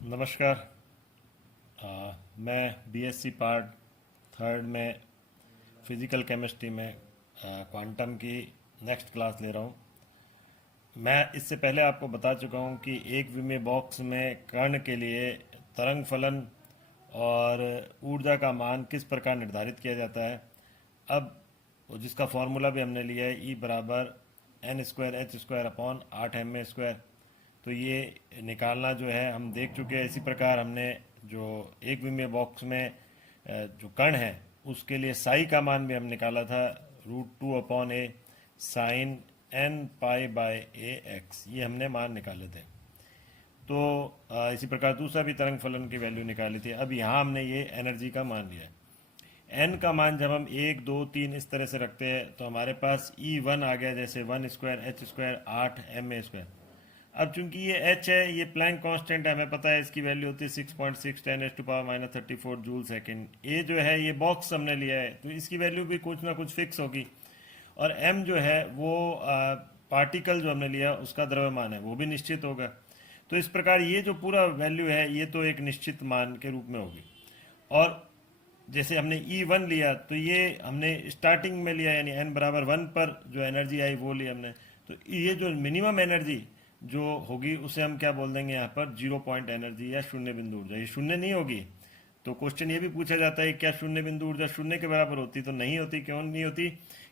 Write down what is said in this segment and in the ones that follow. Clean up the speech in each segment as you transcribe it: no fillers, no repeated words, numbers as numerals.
नमस्कार। मैं BSc part third में फिज़िकल केमिस्ट्री में क्वांटम की नेक्स्ट क्लास ले रहा हूँ। मैं इससे पहले आपको बता चुका हूँ कि एक विमीय बॉक्स में कण के लिए तरंग फलन और ऊर्जा का मान किस प्रकार निर्धारित किया जाता है। अब जिसका फॉर्मूला भी हमने लिया है, ई बराबर N square H square upon 8 m² तो ये निकालना जो है हम देख चुके हैं। इसी प्रकार हमने जो एक विमीय बॉक्स में जो कण है उसके लिए साई का मान भी हम निकाला था, √2/a sine n pi by A X, ये हमने मान निकाले थे। तो इसी प्रकार दूसरा भी तरंग फलन की वैल्यू निकाली थी। अब यहाँ हमने ये एनर्जी का मान लिया है। एन का मान जब हम 1 2 3 इस तरह से रखते हैं तो हमारे पास E1 आ गया, जैसे 1² H² 8 ma²। अब चूंकि ये H है, ये प्लैंक कांस्टेंट है, हमें पता है इसकी वैल्यू होती है 6.6 10⁻⁻34 जूल सेकेंड। ए जो है ये बॉक्स हमने लिया है तो इसकी वैल्यू भी कुछ ना कुछ फिक्स होगी। और m जो है वो पार्टिकल जो हमने लिया उसका द्रव्यमान है, वो भी निश्चित होगा। तो इस प्रकार ये जो पूरा वैल्यू है ये तो एक निश्चित मान के रूप में होगी। और जैसे हमने E1 लिया तो ये हमने स्टार्टिंग में लिया, यानी n बराबर 1 पर जो एनर्जी आई वो ली हमने। तो ये जो मिनिमम एनर्जी जो होगी उसे हम क्या बोल देंगे यहाँ पर, 0 पॉइंट एनर्जी या शून्य बिंदु ऊर्जा। ये शून्य नहीं होगी। तो क्वेश्चन ये भी पूछा जाता है क्या शून्य बिंदु ऊर्जा शून्य के बराबर होती, तो नहीं होती। क्यों नहीं होती?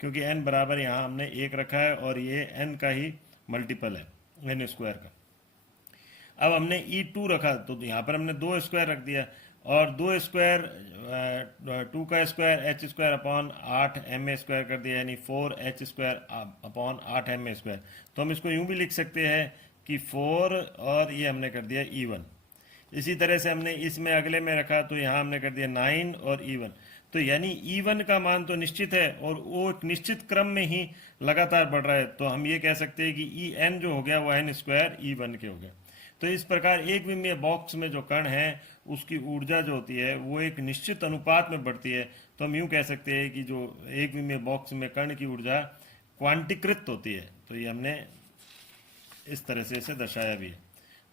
क्योंकि n बराबर यहाँ हमने 1 रखा है और ये n का ही मल्टीपल है, n² का। अब हमने E2 रखा तो यहाँ पर हमने 2² रख दिया, और 2² 2 का स्क्वायर H² अपॉन 8 ma² कर दिया, यानी 4H² अपॉन 8 ma²। तो हम इसको यूं भी लिख सकते हैं कि 4 और ये हमने कर दिया E1। इसी तरह से हमने इसमें अगले में रखा तो यहाँ हमने कर दिया 9 और E1। तो यानी E1 का मान तो निश्चित है और वो एक निश्चित क्रम में ही लगातार बढ़ रहा है। तो हम ये कह सकते हैं कि En जो हो गया वो n² E1 के हो गया। तो इस प्रकार एक विमीय बॉक्स में जो कण है उसकी ऊर्जा जो होती है वो एक निश्चित अनुपात में बढ़ती है। तो हम यूं कह सकते हैं कि जो एक विमीय बॉक्स में कण की ऊर्जा क्वांटीकृत होती है। तो ये हमने इस तरह से इसे दर्शाया भी है।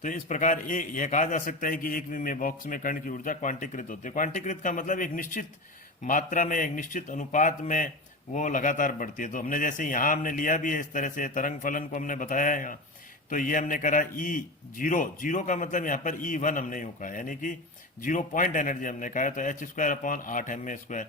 तो इस प्रकार यह कहा जा सकता है कि एक विमीय बॉक्स में कण की ऊर्जा क्वांटीकृत होती है। क्वांटीकृत का मतलब एक निश्चित मात्रा में, एक निश्चित अनुपात में वो लगातार बढ़ती है। तो हमने जैसे यहाँ हमने लिया भी है इस तरह से, तरंग फलन को हमने बताया है यहाँ। तो ये हमने करा E0 का मतलब यहाँ पर E1 हमने यूँ कहा, यानी कि 0 पॉइंट एनर्जी हमने कहा है, तो H² अपॉन 8 ma²।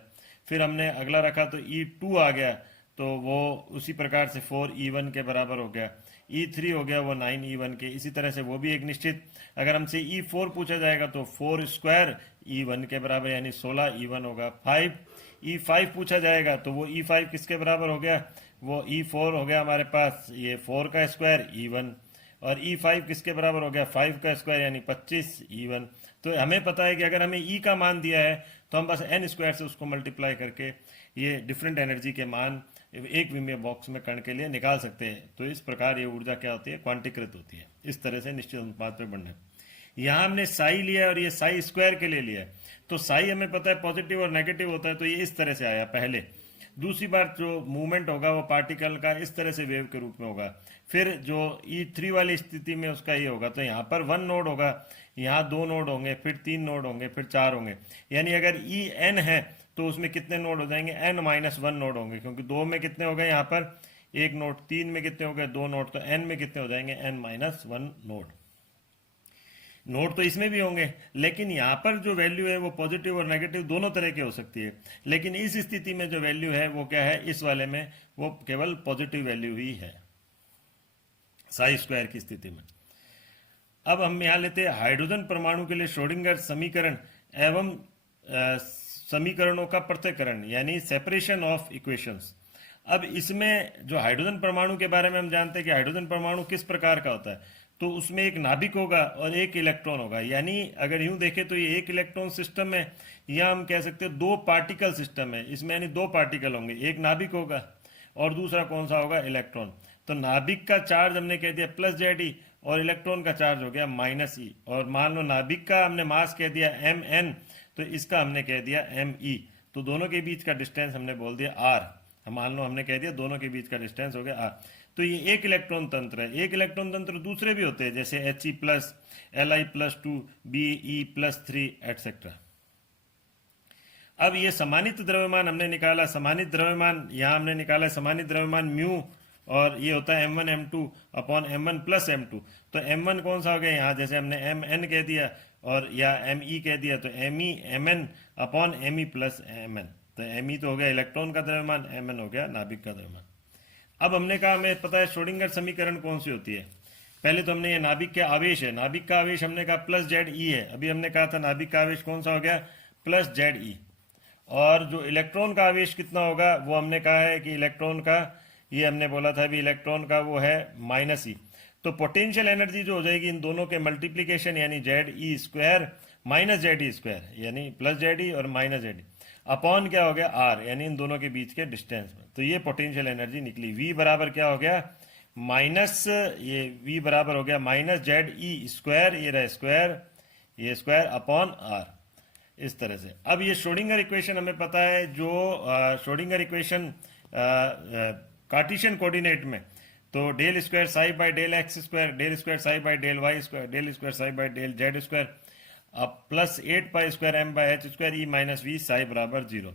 फिर हमने अगला रखा तो E2 आ गया, तो वो उसी प्रकार से 4E1 के बराबर हो गया। E3 हो गया वो 9E1 के। इसी तरह से वो भी एक निश्चित, अगर हमसे E4 पूछा जाएगा तो 4² E1 के बराबर, यानी 16E1 होगा। E5 पूछा जाएगा तो वो E5 किसके बराबर हो गया, वो E4 हो गया हमारे पास, ये 4 का स्क्वायर E1। और E5 किसके बराबर हो गया, 5 का स्क्वायर यानी 25E1। तो हमें पता है कि अगर हमें E का मान दिया है तो हम बस n² से उसको मल्टीप्लाई करके ये डिफरेंट एनर्जी के मान एक विमीय बॉक्स में कण के लिए निकाल सकते हैं। तो इस प्रकार ये ऊर्जा क्या होती है, क्वांटीकृत होती है, इस तरह से निश्चित अनुपात पे बढ़ना है। यहाँ हमने साई लिया और ये साई स्क्वायर के लिए लिया है। तो साई हमें पता है पॉजिटिव और नेगेटिव होता है, तो ये इस तरह से आया पहले। दूसरी बार जो मूवमेंट होगा वो पार्टिकल का इस तरह से वेव के रूप में होगा। फिर जो E3 वाली स्थिति में उसका ये होगा, तो यहाँ पर 1 नोड होगा, यहाँ 2 नोड होंगे, फिर 3 नोड होंगे, फिर 4 होंगे। यानी अगर En है तो उसमें कितने नोड हो जाएंगे, n-1 नोड होंगे, क्योंकि 2 में कितने हो गए यहाँ पर, 1 नोड, 3 में कितने हो गए, 2 नोड, तो n में कितने हो जाएंगे, n-1 नोड। नोट तो इसमें भी होंगे, लेकिन यहाँ पर जो वैल्यू है वो पॉजिटिव और नेगेटिव दोनों तरह की हो सकती है। लेकिन इस स्थिति में जो वैल्यू है वो क्या है, इस वाले में वो केवल पॉजिटिव वैल्यू ही है, साई स्क्वायर की स्थिति में। अब हम यहाँ लेते हैं हाइड्रोजन परमाणु के लिए श्रोडिंगर समीकरण एवं समीकरणों का पृथक्करण, यानी सेपरेशन ऑफ इक्वेशंस। अब इसमें जो हाइड्रोजन परमाणु के बारे में हम जानते हैं कि हाइड्रोजन परमाणु किस प्रकार का होता है, तो उसमें एक नाभिक होगा और एक इलेक्ट्रॉन होगा। यानी अगर यूं देखें तो ये एक इलेक्ट्रॉन सिस्टम है, या हम कह सकते हैं 2 पार्टिकल सिस्टम है। इसमें यानी 2 पार्टिकल होंगे, एक नाभिक होगा और दूसरा कौन सा होगा, इलेक्ट्रॉन। तो नाभिक का चार्ज हमने कह दिया +Ze और इलेक्ट्रॉन का चार्ज हो गया -E। और मान लो नाभिक का हमने मास कह दिया Mn, तो इसका हमने कह दिया Me। तो दोनों के बीच का डिस्टेंस हमने बोल दिया r। मान लो हमने कह दिया दोनों के बीच का डिस्टेंस हो गया r। तो ये एक इलेक्ट्रॉन तंत्र है। एक इलेक्ट्रॉन तंत्र दूसरे भी होते हैं, जैसे He+, Li+2, Be+3 एटसेट्रा। अब ये समानित द्रव्यमान हमने निकाला, समानित द्रव्यमान यहाँ हमने निकाला है, समानित द्रव्यमान म्यू, और ये होता है m1 m2 upon m1 plus m2। तो m1 कौन सा हो गया यहाँ, जैसे हमने mn कह दिया और या me कह दिया, तो me mn upon me plus mn। तो me तो हो गया इलेक्ट्रॉन का द्रव्यमान, mn हो गया नाभिक का द्रव्यमान। अब हमने कहा हमें पता है श्रोडिंगर समीकरण कौन सी होती है। पहले तो हमने ये नाभिक के आवेश है, नाभिक का आवेश हमने कहा प्लस ZE है। अभी हमने कहा था नाभिक का आवेश कौन सा हो गया, प्लस ZE। और जो इलेक्ट्रॉन का आवेश कितना होगा वो हमने कहा है कि इलेक्ट्रॉन का, ये हमने बोला था भी इलेक्ट्रॉन का वो है -E। तो पोटेंशियल एनर्जी जो हो जाएगी इन दोनों के मल्टीप्लीकेशन यानी ZE square minus ZE square यानी प्लस ZE और माइनस ZE अपॉन क्या हो गया R, यानी इन दोनों के बीच के डिस्टेंस में। तो ये पोटेंशियल एनर्जी निकली। V बराबर क्या हो गया, माइनस, ये V बराबर हो गया माइनस ZE स्क्वायर, ये रहा स्क्वायर, ये स्क्वायर अपॉन R, इस तरह से। अब ये श्रोडिंगर इक्वेशन हमें पता है, जो श्रोडिंगर इक्वेशन कार्टेशियन कोऑर्डिनेट में, तो del square psi by del x square, del square psi by del y square, del square psi by del z square, अब plus 8 pi square m by h square E minus V psi बराबर 0।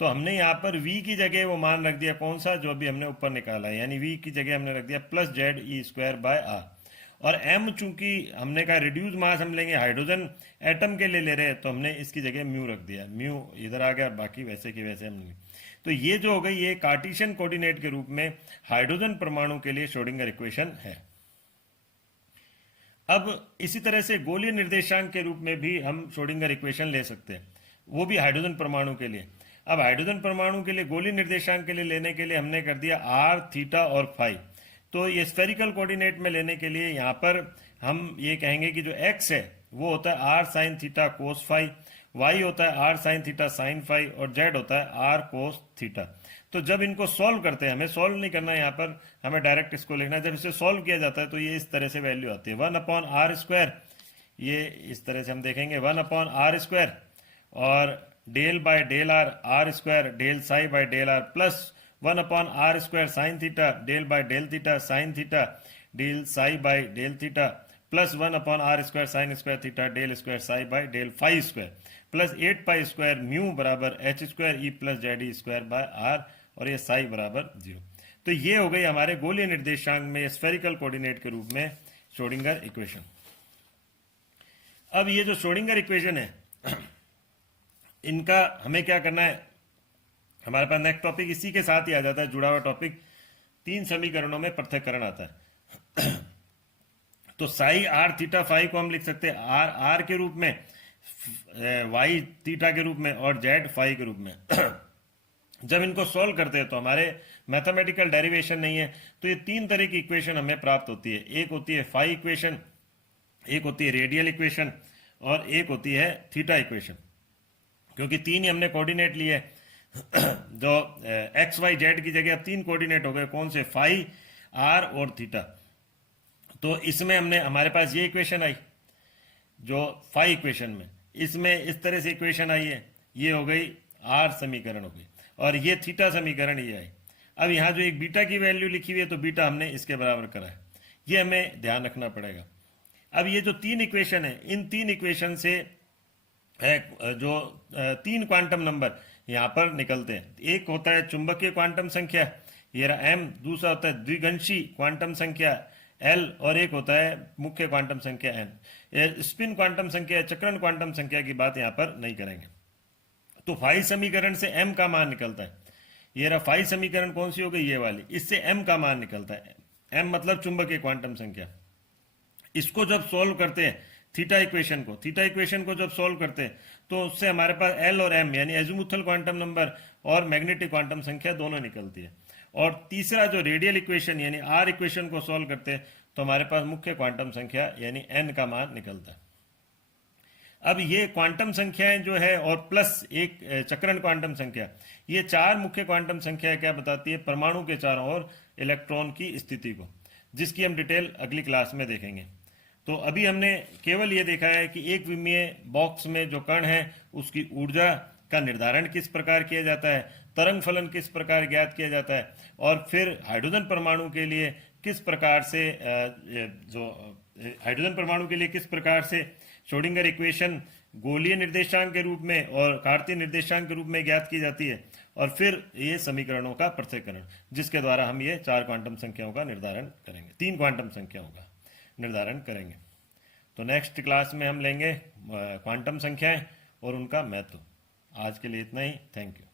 तो हमने यहाँ पर v की जगह वो मान रख दिया कौन सा, जो अभी हमने ऊपर निकाला है, यानी v की जगह हमने रख दिया plus Z E square by R. और m चूंकि हमने कहा रिड्यूस मास हम लेंगे, हाइड्रोजन एटम के लिए ले रहे हैं, तो हमने इसकी जगह म्यू रख दिया, म्यू इधर आ गया, बाकी वैसे की वैसे हमने। तो ये जो हो गई ये कार्टेशियन कोऑर्डिनेट के रूप में हाइड्रोजन परमाणु के लिए श्रोडिंगर इक्वेशन है। अब इसी तरह से गोलीय निर्देशांक के रूप में भी हम श्रोडिंगर इक्वेशन ले सकते हैं, वो भी हाइड्रोजन परमाणु के लिए। अब हाइड्रोजन परमाणु के लिए गोलीय निर्देशांक के लिए लेने के लिए हमने कर दिया r, थीटा और फाई। तो ये स्फेरिकल कोऑर्डिनेट में लेने के लिए यहाँ पर हम ये कहेंगे कि जो x है वो होता है r sine theta cos phi, y होता है r sine theta sine phi और z होता है r कोस थीटा। तो जब इनको सॉल्व करते हैं, हमें सॉल्व नहीं करना है यहाँ पर, हमें डायरेक्ट इसको लिखना है। जब इसे सॉल्व किया जाता है तो ये इस तरह से वैल्यू आती है 1/r स्क्वायर, ये इस तरह से हम देखेंगे 1/r स्क्वायर और del by del r square del psi by del r plus 1/r square sine theta del by del theta sine theta del psi by del theta plus 1/r square sine square theta del square psi by del phi square plus 8 pi square mu बराबर h square E plus Z E square by r और ये साई बराबर 0। तो ये हो गई हमारे गोलीय निर्देशांक में स्फेरिकल कोऑर्डिनेट के रूप में श्रोडिंगर इक्वेशन। अब ये जो श्रोडिंगर इक्वेशन है इनका हमें क्या करना है, हमारे पास नेक्स्ट टॉपिक इसी के साथ ही आ जाता है, जुड़ा हुआ टॉपिक 3 समीकरणों में पृथक्करण आता है। तो साई आर थीटा फाई को हम लिख सकते हैं आर आर के रूप में, वाई थीटा के रूप में और जेड फाई के रूप में। जब इनको सॉल्व करते हैं तो हमारे मैथमेटिकल डेरिवेशन नहीं है, तो ये 3 तरह की इक्वेशन हमें प्राप्त होती है। एक होती है फाई इक्वेशन, एक होती है रेडियल इक्वेशन और एक होती है थीटा इक्वेशन। क्योंकि 3 ही हमने कोऑर्डिनेट लिए, जो एक्स वाई जेड की जगह अब 3 कोऑर्डिनेट हो गए, कौन से, फाई, आर और थीटा। तो इसमें हमने, हमारे पास ये इक्वेशन आई जो फाई इक्वेशन में, इसमें इस तरह से इक्वेशन आई है, ये हो गई आर समीकरण हो गई, और ये थीटा समीकरण ये आई। अब यहाँ जो एक बीटा की वैल्यू लिखी हुई है, तो बीटा हमने इसके बराबर करा है, ये हमें ध्यान रखना पड़ेगा। अब ये जो 3 इक्वेशन है, इन 3 इक्वेशन से जो 3 क्वांटम नंबर यहाँ पर निकलते हैं। एक होता है चुंबकीय क्वांटम संख्या, ये रहा m, दूसरा होता है द्विगंशी क्वांटम संख्या L और एक होता है मुख्य क्वांटम संख्या n। स्पिन क्वांटम संख्या, चक्रण क्वांटम संख्या की बात यहाँ पर नहीं करेंगे। तो फाई समीकरण से m का मान निकलता है, ये रहा फाई समीकरण कौन सी हो गई, ये वाली, इससे m का मान निकलता है। m मतलब चुंबकीय क्वांटम संख्या। इसको जब सॉल्व करते हैं थीटा इक्वेशन को जब सॉल्व करते हैं तो उससे हमारे पास L और M यानी एजिमुथल क्वांटम नंबर और मैग्नेटिक क्वांटम संख्या दोनों निकलती है। और तीसरा जो रेडियल इक्वेशन यानी R इक्वेशन को सॉल्व करते हैं तो हमारे पास मुख्य क्वांटम संख्या यानी N का मान निकलता है। अब ये क्वांटम संख्याएं जो है और प्लस एक चक्रण क्वांटम संख्या, ये 4 मुख्य क्वांटम संख्या क्या बताती है, परमाणु के चारों ओर इलेक्ट्रॉन की स्थिति को, जिसकी हम डिटेल अगली क्लास में देखेंगे। तो अभी हमने केवल ये देखा है कि एक विमीय बॉक्स में जो कण है उसकी ऊर्जा का निर्धारण किस प्रकार किया जाता है, तरंग फलन किस प्रकार ज्ञात किया जाता है, और फिर हाइड्रोजन परमाणु के लिए किस प्रकार से जो हाइड्रोजन परमाणु के लिए किस प्रकार से श्रोडिंगर इक्वेशन गोलीय निर्देशांक के रूप में और कार्तीय निर्देशांक के रूप में ज्ञात की जाती है, और फिर ये समीकरणों का पृथक्करण जिसके द्वारा हम ये 4 क्वांटम संख्याओं का निर्धारण करेंगे, 3 क्वांटम संख्याओं का निर्धारण करेंगे। तो नेक्स्ट क्लास में हम लेंगे क्वांटम संख्याएं और उनका महत्व। आज के लिए इतना ही। Thank you.